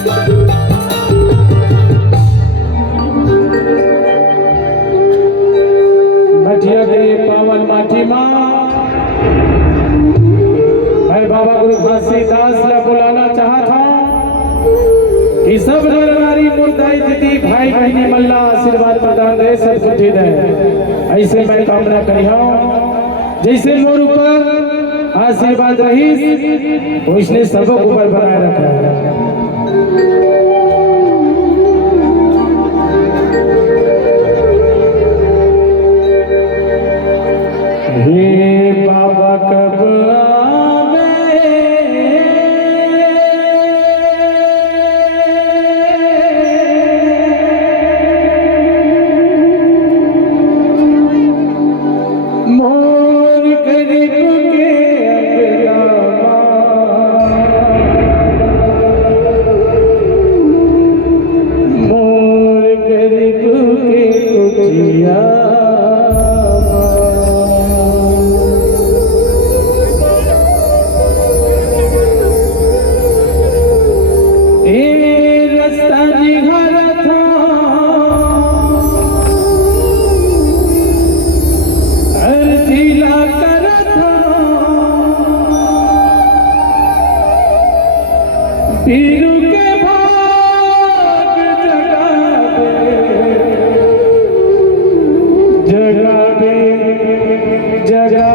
मठिया के पावन माटी माँ मैं बाबा गुरु घासीदास ला बुलाना चाहता हूँ कि सब नर नारी मुर्दाई दीदी भाई बहनी मल्ला आशीर्वाद प्रदान दे सदबुद्धि दे। ऐसे मैं कामना करी हूँ जैसे मोर ऊपर आशीर्वाद रही उसने सबको ऊपर बनाए रखा है। हे बाबा कब पीरू के भाग जगा दे जगा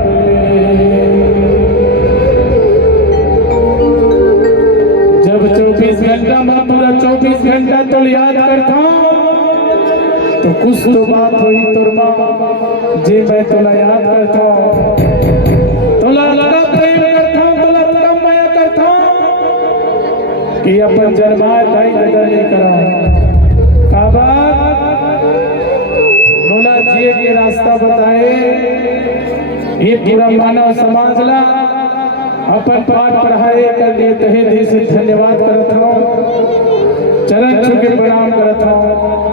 दे। जब 24 घंटा में पूरा 24 घंटा तो याद करता तो कुछ तो बात हुई तुरमा जी मैं तोला याद करता तोला लगा प्रेम करता तोला कम माया करता कि अपन जन्माए दाई कदर नहीं करा काबा बोला जिए के रास्ता बताए। ये पूरा मानव समाज ला अपन पाठ पढ़ाए कर लिए तहे दिल से धन्यवाद करता हूँ चरण छू के प्रणाम करता हूँ।